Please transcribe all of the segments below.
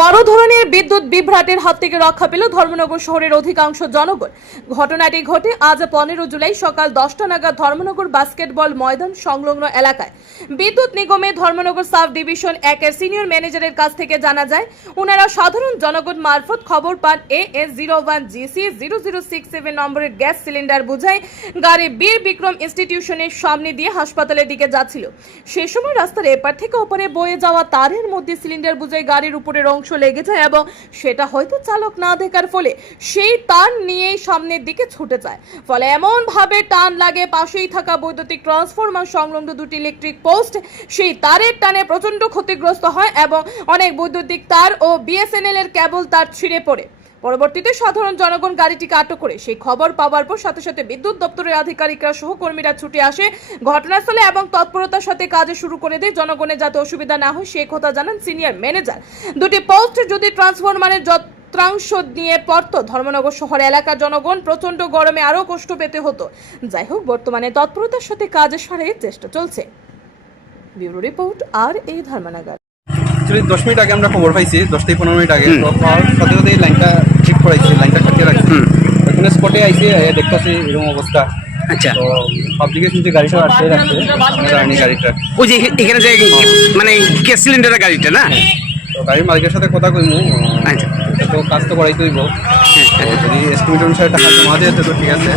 বড় ধরনের বিদ্যুৎ বিভ্রাটের হাত থেকে রক্ষা পেল ধর্মনগর শহরের অধিকাংশ জনগণ। ঘটনাটি ঘটে আজ পনেরো জুলাই সকাল দশটা নাগাদ ধর্মনগর বাস্কেটবল ময়দান সংলগ্ন এলাকায়। বিদ্যুৎ নিগমে ধর্মনগর সাব ডিভিশন একের সিনিয়র ম্যানেজারের কাছ থেকে জানা যায় ওনারা সাধারণ জনগণ মারফত খবর পান A S zero one GC zero zero six seven নম্বরের গ্যাস সিলিন্ডার বোঝায়, গাড়ি বীর বিক্রম ইনস্টিটিউশনের সামনে দিয়ে হাসপাতালের দিকে যাচ্ছিল। সে সময় রাস্তার এপার থেকে ওপারে বয়ে যাওয়া তারের মধ্যে সিলিন্ডার বোঝায় গাড়ির উপরের অংশ লেগে যায় এবং সেটা হয়তো চালক না দেখার ফলে সেই তার নিয়েই সামনের দিকে ছুটে যায়। ফলে এমনভাবে টান লাগে, পাশেই থাকা বৈদ্যুতিক ট্রান্সফরমার সংলগ্ন দুটি ইলেকট্রিক পোস্ট সেই তারের টানে প্রচণ্ড ক্ষতিগ্রস্ত হয় এবং অনেক বৈদ্যুতিক তার ও বিএসএনএল এর কেবল তার ছিঁড়ে পড়ে। পরবর্তীতে সাধারণ জনগণ গাড়িটিকে আটক করে সেই খবর পাওয়ার পর সাথে সাথে বিদ্যুৎ দপ্তরের আধিকারিকরা সহকর্মীরা ছুটে আসে ঘটনাস্থলে এবং তৎপরতার সাথে কাজে শুরু করে দেয়। জনগণের যাতে অসুবিধা না হয়, সে কথা জানান সিনিয়র ম্যানেজার। দুটি পোস্ট যদি ট্রান্সফরমারের যন্ত্রাংশ নিয়ে পড়ত, ধর্মনগর শহর এলাকার জনগণ প্রচণ্ড গরমে আরও কষ্ট পেতে হতো। যাই হোক, বর্তমানে তৎপরতার সাথে কাজ সারার চেষ্টা চলছে। ব্যুরো রিপোর্ট, আর এই ধর্মনগর। অ্যাকচুয়ালি দশ মিনিট আগে আমরা খবর পাইছি দশ থেকে পনেরো মিনিট আগে। পাওয়ার সাথে সাথে লাইনটা ঠিক করাইছি লাইনটা কাটিয়ে রাখছি। ওখানে স্পটে আইসি দেখতেছি এরকম অবস্থা। আচ্ছা। তো পাবলিকের শুনছি গাড়িটা আটকে রাখছে। আমরা গাড়িটা। ওই যে এখানে যে মানে গ্যাস সিলিন্ডারের গাড়িটা না? তো গাড়ির মালিকের সাথে কথা কইমু আচ্ছা। তো কাজ তো করাই তৈব যদি এস্টিমেট অনুসারে টাকা জমা দিয়ে তো ঠিক আছে।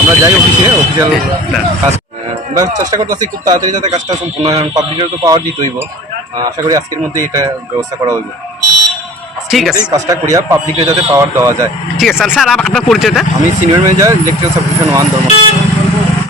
আমরা যাই অফিসে অফিসিয়াল কাজ আমরা চেষ্টা করতেছি খুব তাড়াতাড়ি যাতে কাজটা সম্পূর্ণ হয় পাবলিকের তো পাওয়ার দিতে হইব। আশা করি আজকের মধ্যে এটা ব্যবস্থা করা হইব। ঠিক আছে। কাজটা করিয়া পাবলিকের যাতে পাওয়ার দেওয়া যায়। ঠিক আছে স্যার স্যার আপ- আপনার পরিচয়টা? আমি senior manager electric subdivision one ধর্ম